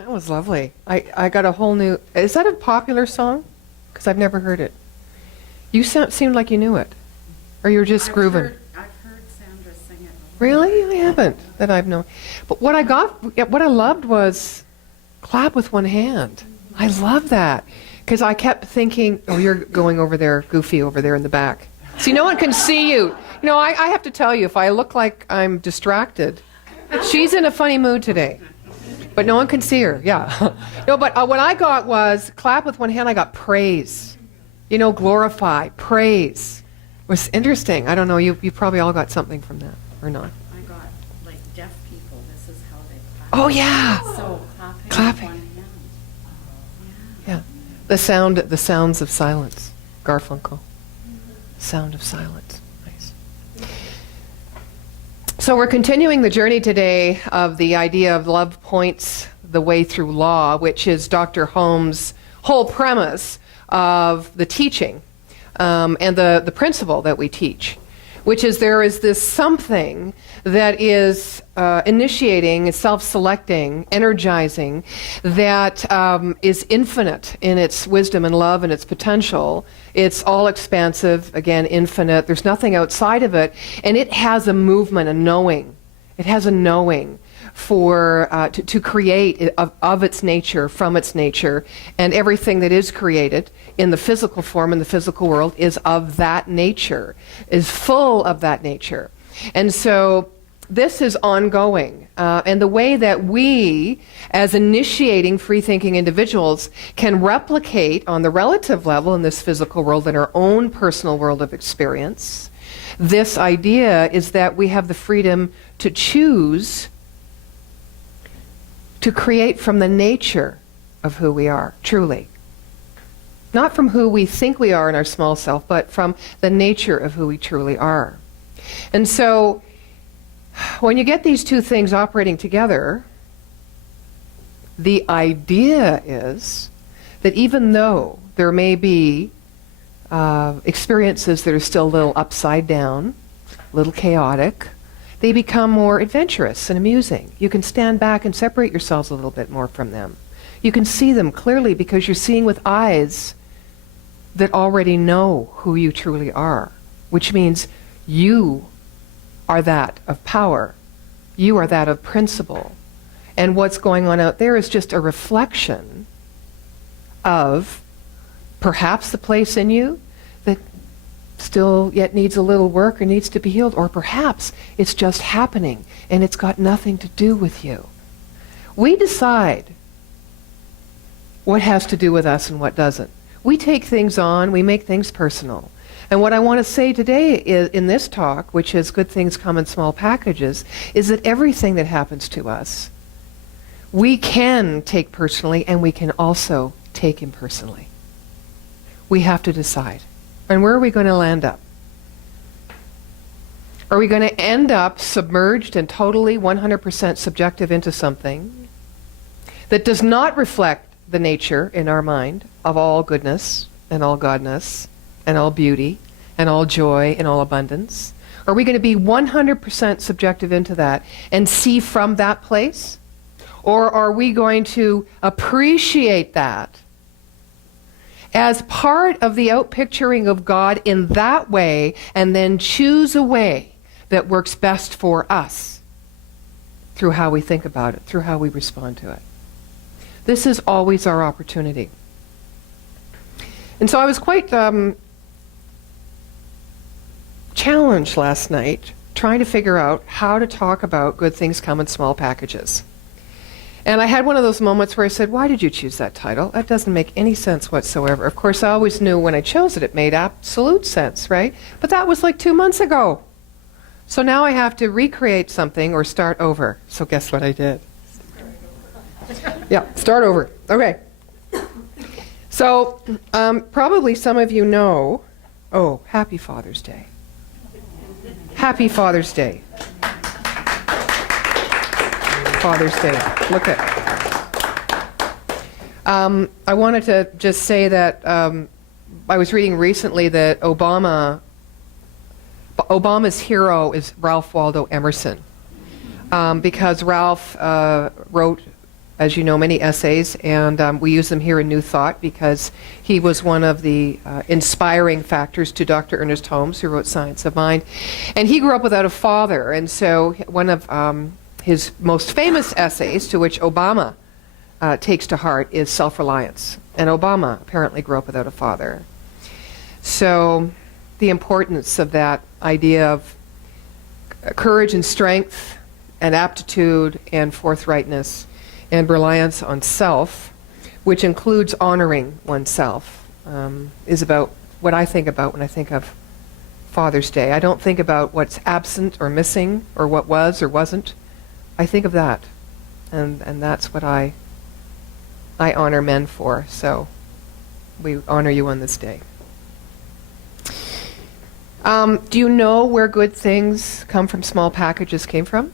That was lovely. I got a whole new... Is that a popular song? Because I've never heard it. You seemed like you knew it. Or you were just grooving. I've heard Sandra sing it. Really? I haven't, that I've known. But what I loved was clap with one hand. I love that. Because I kept thinking, oh, you're going over there, goofy over there in the back. See, no one can see you. You know, I have to tell you, if I look like I'm distracted, she's in a funny mood today. But no one can see her, yeah. No, but what I got was, clap with one hand, I got praise. You know, glorify, praise. It was interesting. I don't know, you probably all got something from that, or not. I got, like, deaf people, this is how they clap. Oh, yeah. So, Clapping. with one hand. Yeah. The sounds of silence. Garfunkel. Sound of silence. Nice. So we're continuing the journey today of the idea of love points the way through law, which is Dr. Holmes' whole premise of the teaching and the principle that we teach, which is there is this something that is initiating, self-selecting, energizing, that is infinite in its wisdom and love and its potential. It's all expansive, again, infinite. There's nothing outside of it. And it has a movement, a knowing. It has a knowing to create of its nature, from its nature. And everything that is created in the physical form, in the physical world, is of that nature, is full of that nature. And so this is ongoing. And the way that we, as initiating free-thinking individuals, can replicate on the relative level in this physical world, in our own personal world of experience, this idea is that we have the freedom to choose to create from the nature of who we are, truly. Not from who we think we are in our small self, but from the nature of who we truly are. And so, when you get these two things operating together, the idea is that even though there may be experiences that are still a little upside down, a little chaotic, they become more adventurous and amusing. You can stand back and separate yourselves a little bit more from them. You can see them clearly because you're seeing with eyes that already know who you truly are, which means you are that of power. You are that of principle. And what's going on out there is just a reflection of perhaps the place in you that still yet needs a little work or needs to be healed, or perhaps it's just happening and it's got nothing to do with you. We decide what has to do with us and what doesn't. We take things on, we make things personal. And what I want to say today in this talk, which is good things come in small packages, is that everything that happens to us, we can take personally and we can also take impersonally. We have to decide. And where are we going to land up? Are we going to end up submerged and totally 100% subjective into something that does not reflect the nature in our mind of all goodness and all godness and all beauty and all joy and all abundance? Are we going to be 100% subjective into that and see from that place? Or are we going to appreciate that as part of the outpicturing of God in that way, and then choose a way that works best for us through how we think about it, through how we respond to it? This is always our opportunity. And so I was quite challenged last night trying to figure out how to talk about good things come in small packages. And I had one of those moments where I said, why did you choose that title? That doesn't make any sense whatsoever. Of course, I always knew when I chose it, it made absolute sense, right? But that was like 2 months ago. So now I have to recreate something or start over. So guess what I did? Yeah, start over. Okay. So probably some of you know, oh, happy Father's Day. Happy Father's Day. Father's Day. Look at. I wanted to just say that I was reading recently that Obama's hero is Ralph Waldo Emerson, because Ralph wrote as you know, many essays, and we use them here in New Thought because he was one of the inspiring factors to Dr. Ernest Holmes, who wrote Science of Mind. And he grew up without a father, and so one of his most famous essays, to which Obama takes to heart, is Self-Reliance. And Obama apparently grew up without a father. So the importance of that idea of courage and strength and aptitude and forthrightness and reliance on self, which includes honoring oneself, is about what I think about when I think of Father's Day. I don't think about what's absent or missing or what was or wasn't. I think of that. And that's what I honor men for. So we honor you on this day. Do you know where good things come from small packages came from?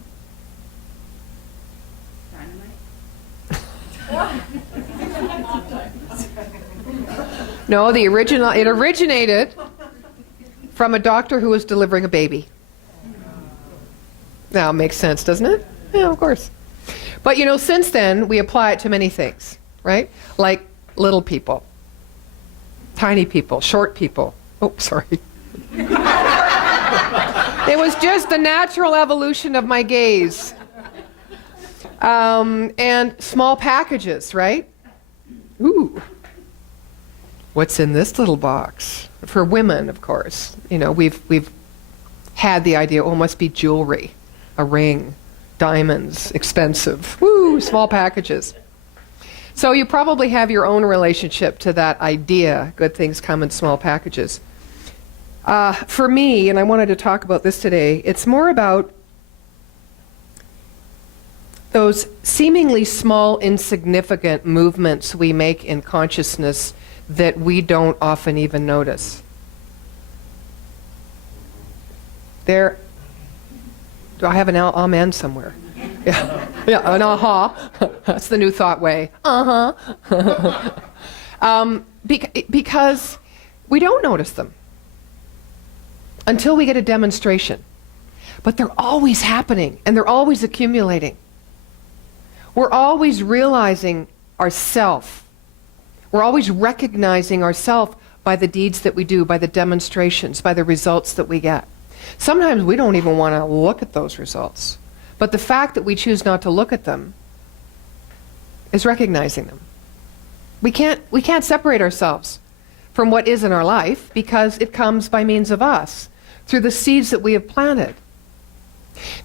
No, it originated from a doctor who was delivering a baby. Now, it makes sense, doesn't it? Yeah, of course. But, since then, we apply it to many things, right? Like little people, tiny people, short people. Oh, sorry. It was just the natural evolution of my gaze. And small packages, right? Ooh. What's in this little box? For women, of course. We've had the idea, it must be jewelry, a ring, diamonds, expensive. Woo, small packages. So you probably have your own relationship to that idea, good things come in small packages. For me, and I wanted to talk about this today, it's more about those seemingly small, insignificant movements we make in consciousness that we don't often even notice. Do I have an amen somewhere? Yeah, an aha. That's the New Thought way. Because we don't notice them until we get a demonstration. But they're always happening, and they're always accumulating. We're always realizing ourself. We're always recognizing ourself by the deeds that we do, by the demonstrations, by the results that we get. Sometimes we don't even want to look at those results. But the fact that we choose not to look at them is recognizing them. We can't separate ourselves from what is in our life because it comes by means of us, through the seeds that we have planted.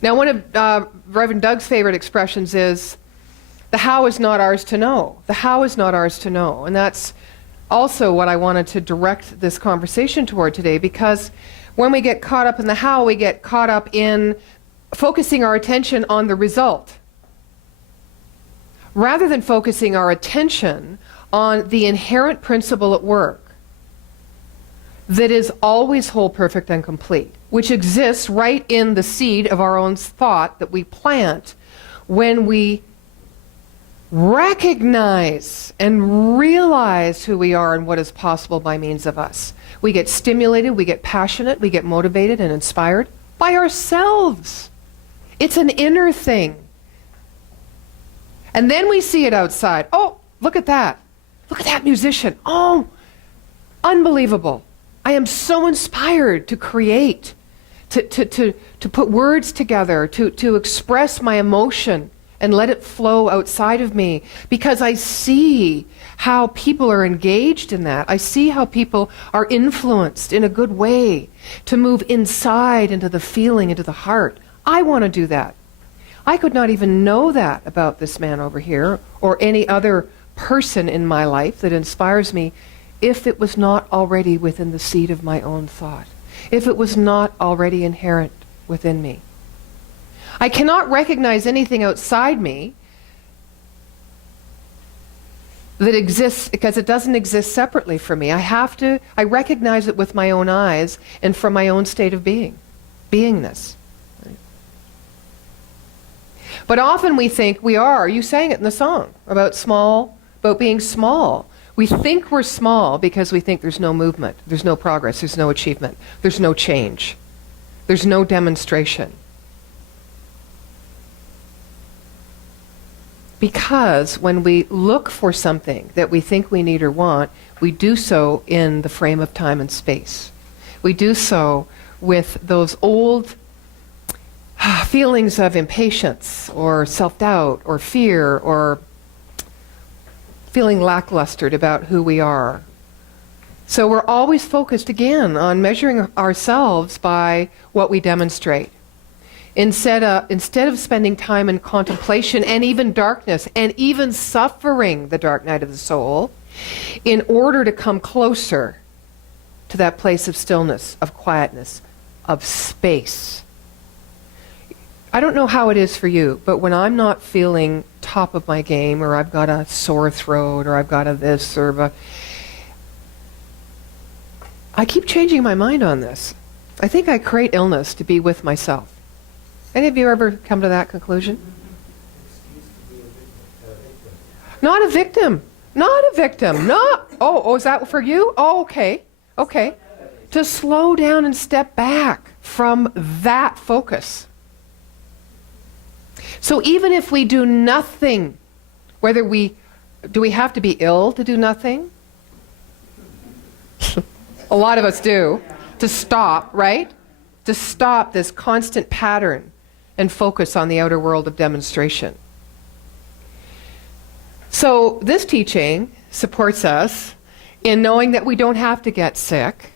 Now, one of Reverend Doug's favorite expressions is, the how is not ours to know. The how is not ours to know. And that's also what I wanted to direct this conversation toward today, because when we get caught up in the how, we get caught up in focusing our attention on the result, rather than focusing our attention on the inherent principle at work that is always whole, perfect, and complete, which exists right in the seed of our own thought that we plant when we recognize and realize who we are and what is possible by means of us. We get stimulated, we get passionate, we get motivated and inspired by ourselves. It's an inner thing. And then we see it outside. Oh, look at that. Look at that musician. Oh, unbelievable. I am so inspired to create, to put words together, to express my emotion and let it flow outside of me, because I see how people are engaged in that. I see how people are influenced in a good way to move inside into the feeling, into the heart. I want to do that. I could not even know that about this man over here or any other person in my life that inspires me if it was not already within the seed of my own thought, if it was not already inherent within me. I cannot recognize anything outside me that exists because it doesn't exist separately from me. I recognize it with my own eyes and from my own state of beingness. But often we think we are. You sang it in the song about being small. We think we're small because we think there's no movement, there's no progress, there's no achievement, there's no change, there's no demonstration. Because when we look for something that we think we need or want, we do so in the frame of time and space. We do so with those old feelings of impatience or self-doubt or fear or feeling lacklustered about who we are. So we're always focused again on measuring ourselves by what we demonstrate. Instead of spending time in contemplation and even darkness and even suffering the dark night of the soul in order to come closer to that place of stillness, of quietness, of space. I don't know how it is for you, but when I'm not feeling top of my game, or I've got a sore throat, or I've got a this, or a... I keep changing my mind on this. I think I create illness to be with myself. Any of you ever come to that conclusion? Not a victim. Not a victim. Not. Oh, is that for you? Oh, okay. Okay. To slow down and step back from that focus. So even if we do nothing, do we have to be ill to do nothing? A lot of us do. To stop, right? To stop this constant pattern and focus on the outer world of demonstration. So this teaching supports us in knowing that we don't have to get sick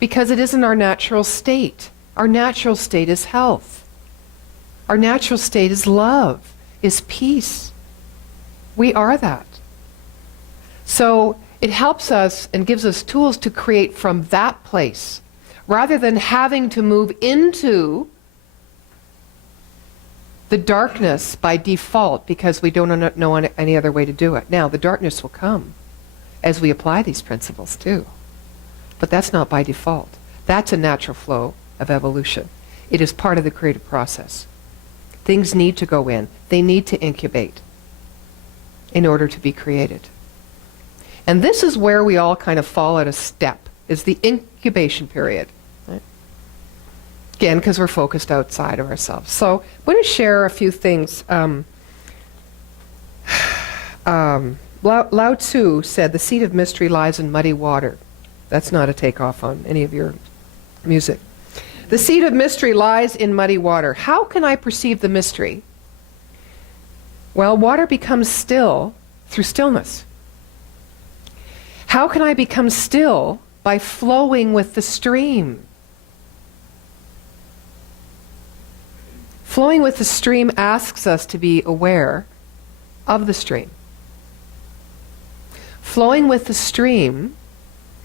because it isn't our natural state. Our natural state is health. Our natural state is love, is peace. We are that. So it helps us and gives us tools to create from that place, rather than having to move into the darkness by default because we don't know any other way to do it. Now, the darkness will come as we apply these principles too. But that's not by default. That's a natural flow of evolution. It is part of the creative process. Things need to go in. They need to incubate in order to be created. And this is where we all kind of fall out of step, is the incubation period. Right? Again, because we're focused outside of ourselves. So I'm going to share a few things. Lao Tzu said, the seed of mystery lies in muddy water. That's not a takeoff on any of your music. The seed of mystery lies in muddy water. How can I perceive the mystery? Well, water becomes still through stillness. How can I become still? By flowing with the stream. Flowing with the stream asks us to be aware of the stream. Flowing with the stream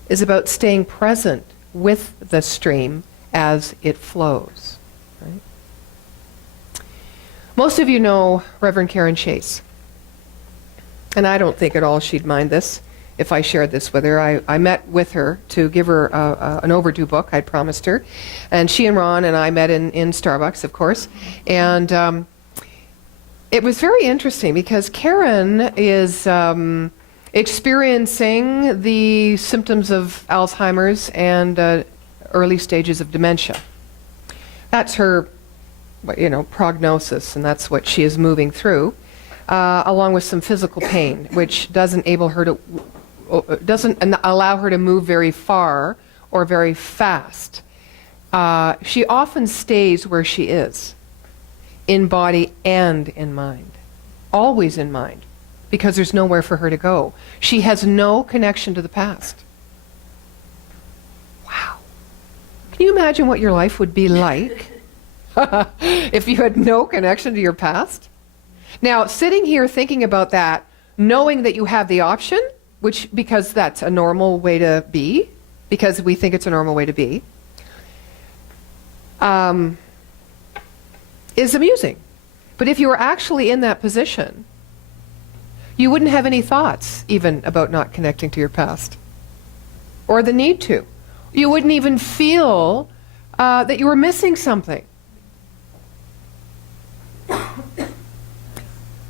is about staying present with the stream as it flows. Right? Most of you know Reverend Karen Chase. And I don't think at all she'd mind this if I shared this with her. I met with her to give her an overdue book I'd promised her. And she and Ron and I met in Starbucks, of course. And it was very interesting because Karen is experiencing the symptoms of Alzheimer's and early stages of dementia. That's her, prognosis, and that's what she is moving through, along with some physical pain, which doesn't allow her to move very far or very fast. She often stays where she is, in body and in mind, always in mind, because there's nowhere for her to go. She has no connection to the past. Wow. Can you imagine what your life would be like if you had no connection to your past? Now, sitting here thinking about that, knowing that you have the option, because that's a normal way to be, because we think it's a normal way to be, is amusing. But if you were actually in that position, you wouldn't have any thoughts even about not connecting to your past or the need to. You wouldn't even feel that you were missing something.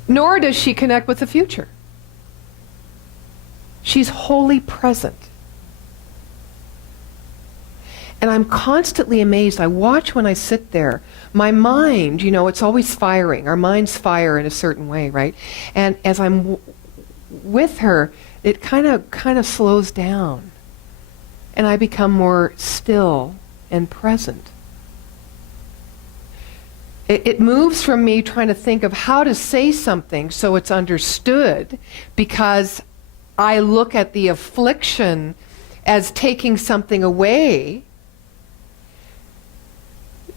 Nor does she connect with the future. She's wholly present. And I'm constantly amazed. I watch when I sit there. My mind, it's always firing. Our minds fire in a certain way, right? And as I'm with her, it kind of slows down. And I become more still and present. It moves from me trying to think of how to say something so it's understood, because I look at the affliction as taking something away,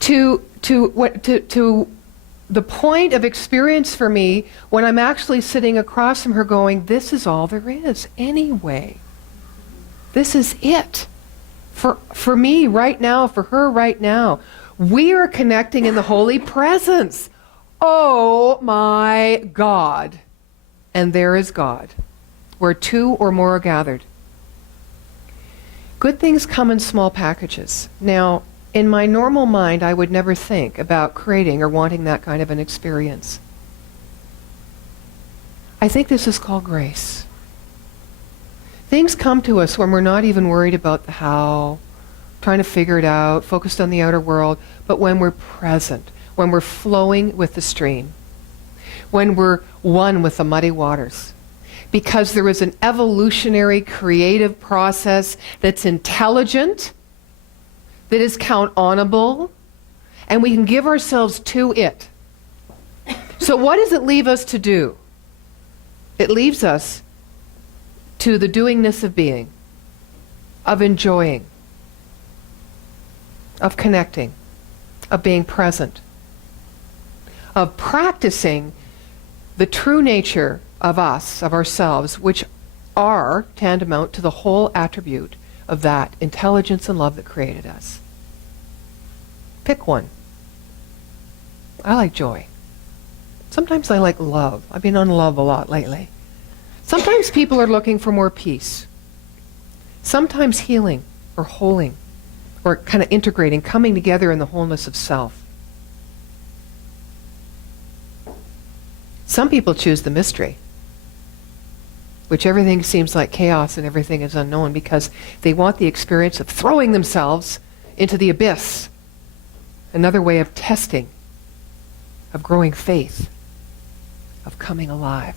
to the point of experience for me when I'm actually sitting across from her going, this is all there is anyway. This is it. For me right now, for her right now. We are connecting in the holy presence. Oh my God. And there is God, where two or more are gathered. Good things come in small packages. Now, in my normal mind, I would never think about creating or wanting that kind of an experience. I think this is called grace. Things come to us when we're not even worried about the how, trying to figure it out, focused on the outer world, but when we're present, when we're flowing with the stream, when we're one with the muddy waters. Because there is an evolutionary creative process that's intelligent, that is count-onable, and we can give ourselves to it. So what does it leave us to do? It leaves us to the doingness of being, of enjoying, of connecting, of being present, of practicing the true nature of us, of ourselves, which are tantamount to the whole attribute of that intelligence and love that created us. Pick one. I like joy. Sometimes I like love. I've been on love a lot lately. Sometimes people are looking for more peace. Sometimes healing or holing or kind of integrating, coming together in the wholeness of self. Some people choose the mystery, which everything seems like chaos and everything is unknown, because they want the experience of throwing themselves into the abyss. Another way of testing, of growing faith, of coming alive,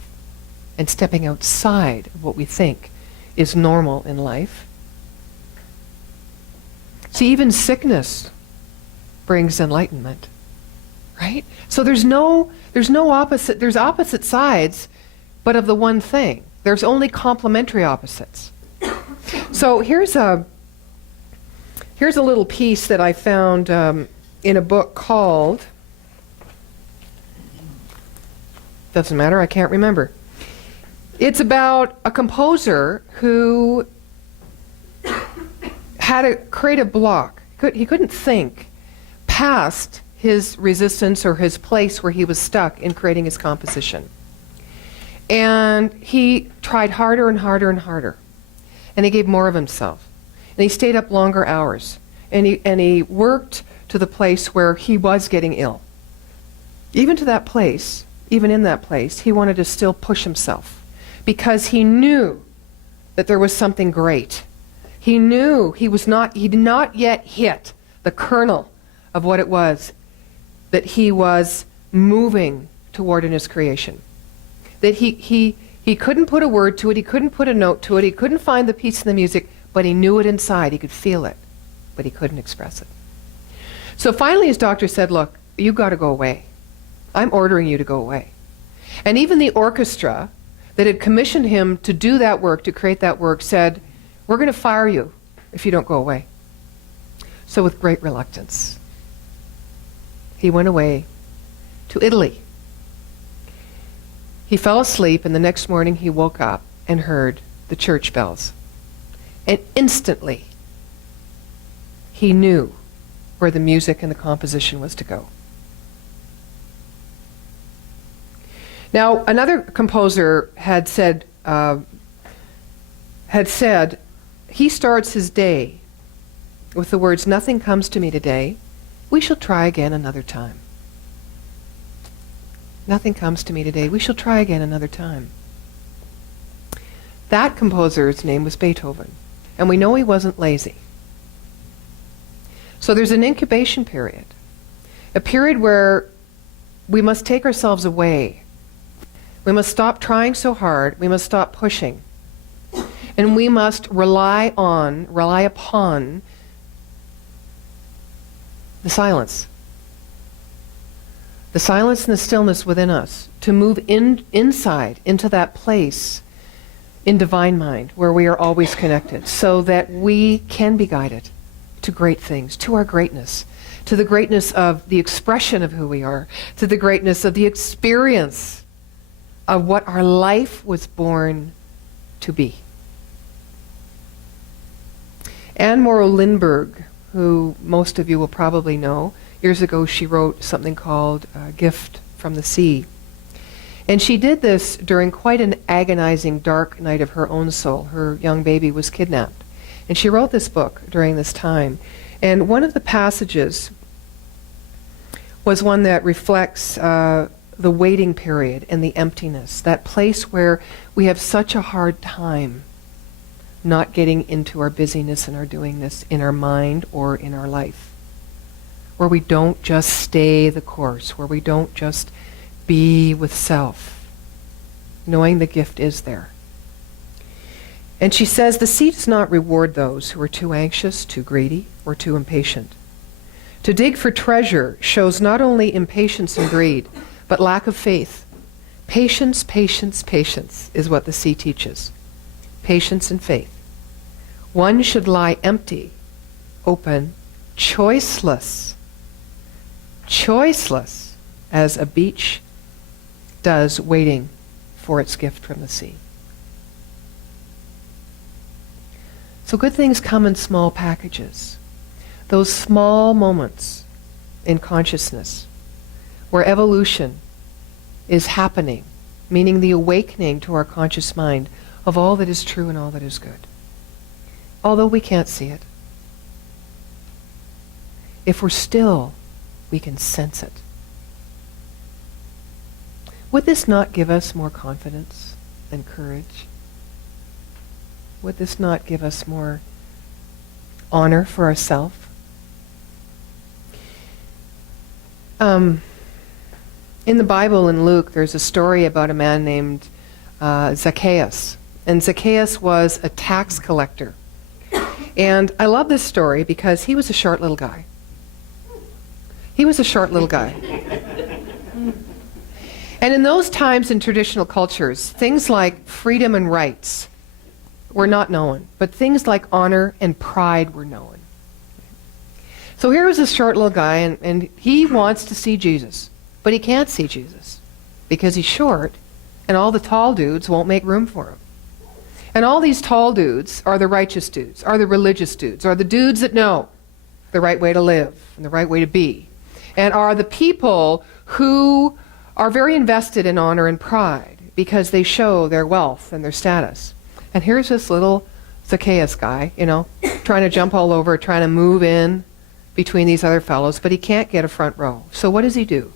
and stepping outside of what we think is normal in life. See, even sickness brings enlightenment, right? So there's no opposite, there's opposite sides, but of the one thing. There's only complementary opposites. So here's a little piece that I found in a book called, doesn't matter, I can't remember. It's about a composer who had a creative block. He couldn't think past his resistance or his place where he was stuck in creating his composition. And he tried harder and harder and harder. And he gave more of himself. And he stayed up longer hours. And he worked to the place where he was getting ill. Even to that place, even in that place, he wanted to still push himself, because he knew that there was something great. He knew he did not yet hit the kernel of what it was that he was moving toward in his creation. That he couldn't put a word to it, he couldn't put a note to it, he couldn't find the piece in the music, but he knew it inside, he could feel it, but he couldn't express it. So finally his doctor said, look, you got to go away. I'm ordering you to go away. And even the orchestra that had commissioned him to do that work, to create that work, said, we're going to fire you if you don't go away. So with great reluctance, he went away to Italy. He fell asleep, and the next morning he woke up and heard the church bells. And instantly, he knew where the music and the composition was to go. Now, another composer had said he starts his day with the words, nothing comes to me today, we shall try again another time. Nothing comes to me today, we shall try again another time. That composer's name was Beethoven, and we know he wasn't lazy. So there's an incubation period, a period where we must take ourselves away. We must stop trying so hard. We must stop pushing. And we must rely upon the silence. The silence and the stillness within us to move inside into that place in divine mind where we are always connected so that we can be guided to great things, to our greatness, to the greatness of the expression of who we are, to the greatness of the experience of what our life was born to be. Anne Morrow Lindbergh, who most of you will probably know, years ago she wrote something called Gift from the Sea. And she did this during quite an agonizing, dark night of her own soul. Her young baby was kidnapped. And she wrote this book during this time. And one of the passages was one that reflects the waiting period and the emptiness, that place where we have such a hard time not getting into our busyness and our doingness in our mind or in our life, where we don't just stay the course, where we don't just be with self, knowing the gift is there. And she says, the sea does not reward those who are too anxious, too greedy, or too impatient. To dig for treasure shows not only impatience and greed, but lack of faith. Patience, patience, patience is what the sea teaches. Patience and faith. One should lie empty, open, choiceless as a beach does waiting for its gift from the sea. So good things come in small packages. Those small moments in consciousness where evolution is happening, meaning the awakening to our conscious mind of all that is true and all that is good. Although we can't see it. If we're still, we can sense it. Would this not give us more confidence and courage? Would this not give us more honor for ourselves? In the Bible, in Luke, there's a story about a man named Zacchaeus. And Zacchaeus was a tax collector. And I love this story because he was a short little guy. He was a short little guy. And in those times in traditional cultures, things like freedom and rights were not known, but things like honor and pride were known. So here was this short little guy, and he wants to see Jesus, but he can't see Jesus because he's short, and all the tall dudes won't make room for him. And all these tall dudes are the righteous dudes, are the religious dudes, are the dudes that know the right way to live and the right way to be, and are the people who are very invested in honor and pride because they show their wealth and their status. And here's this little Zacchaeus guy, trying to jump all over, trying to move in between these other fellows, but he can't get a front row. So what does he do?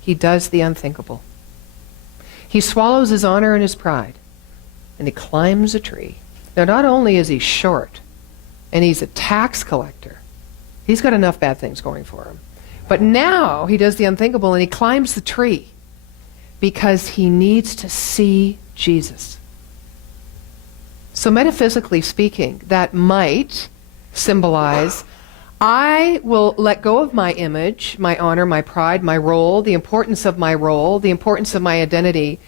He does the unthinkable. He swallows his honor and his pride, and he climbs a tree. Now, not only is he short, and he's a tax collector, he's got enough bad things going for him. But now he does the unthinkable, and he climbs the tree because he needs to see Jesus. So metaphysically speaking, that might symbolize, I will let go of my image, my honor, my pride, my role, the importance of my role, the importance of my identity,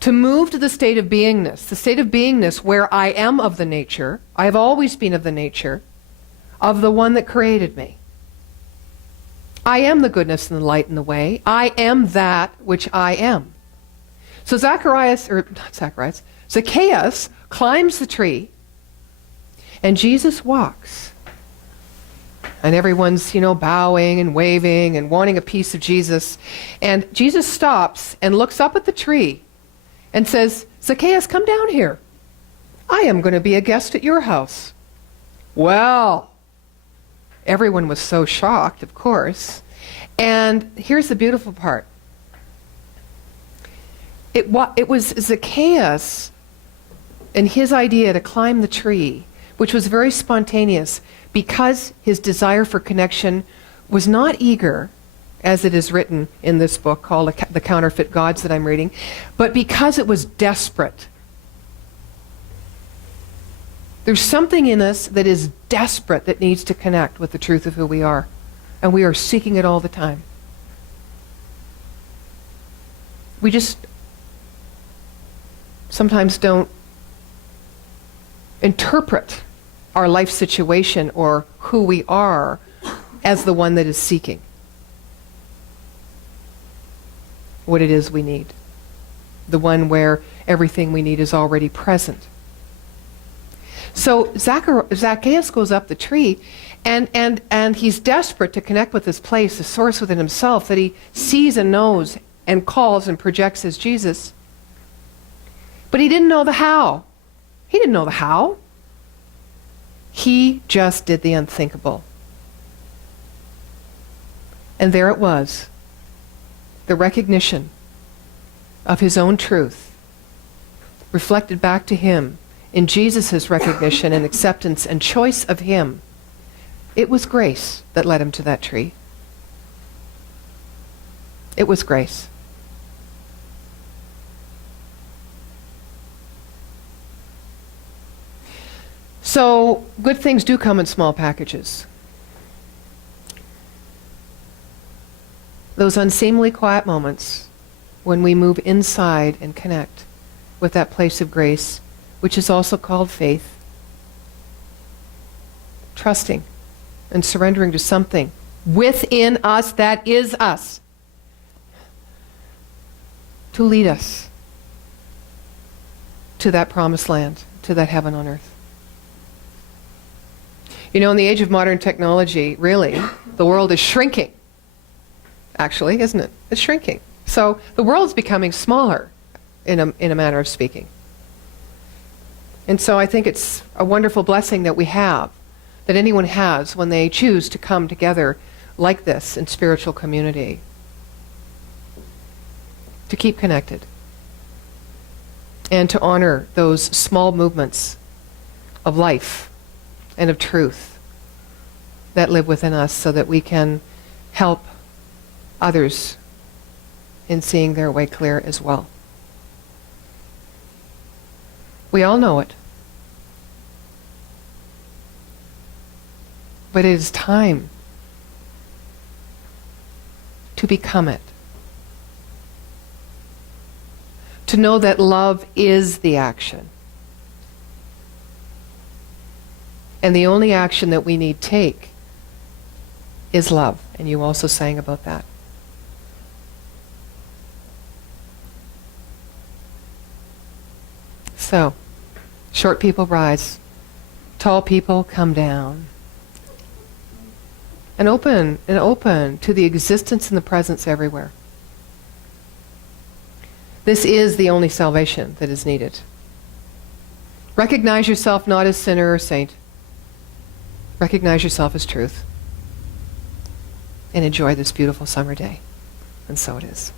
to move to the state of beingness where I am of the nature, I have always been of the nature, of the one that created me. I am the goodness and the light and the way. I am that which I am. So Zacchaeus climbs the tree, and Jesus walks. And everyone's, bowing and waving and wanting a piece of Jesus. And Jesus stops and looks up at the tree and says, Zacchaeus, come down here. I am going to be a guest at your house. Well, everyone was so shocked, of course. And here's the beautiful part. It was Zacchaeus and his idea to climb the tree which was very spontaneous because his desire for connection was not eager, as it is written in this book called The Counterfeit Gods that I'm reading, but because it was desperate. There's something in us that is desperate that needs to connect with the truth of who we are, and we are seeking it all the time. We just sometimes don't interpret our life situation or who we are as the one that is seeking what it is we need. The one where everything we need is already present. So Zacchaeus goes up the tree, and he's desperate to connect with this place, the source within himself that he sees and knows and calls and projects as Jesus. But he didn't know the how. He didn't know the how. He just did the unthinkable. And there it was, the recognition of his own truth, reflected back to him in Jesus' recognition and acceptance and choice of him. It was grace that led him to that tree. It was grace. So, good things do come in small packages. Those unseemly quiet moments when we move inside and connect with that place of grace, which is also called faith. Trusting and surrendering to something within us that is us to lead us to that promised land, to that heaven on earth. You know, in the age of modern technology, really, the world is shrinking. Actually, isn't it? It's shrinking. So the world's becoming smaller, in a manner of speaking. And so I think it's a wonderful blessing that we have, that anyone has when they choose to come together like this in spiritual community, to keep connected and to honor those small movements of life and of truth that live within us so that we can help others in seeing their way clear as well. We all know it. But it is time to become it. To know that love is the action. And the only action that we need take is love. And you also sang about that. So, short people rise, tall people come down. And open to the existence and the presence everywhere. This is the only salvation that is needed. Recognize yourself not as sinner or saint. Recognize yourself as truth. And enjoy this beautiful summer day. And so it is.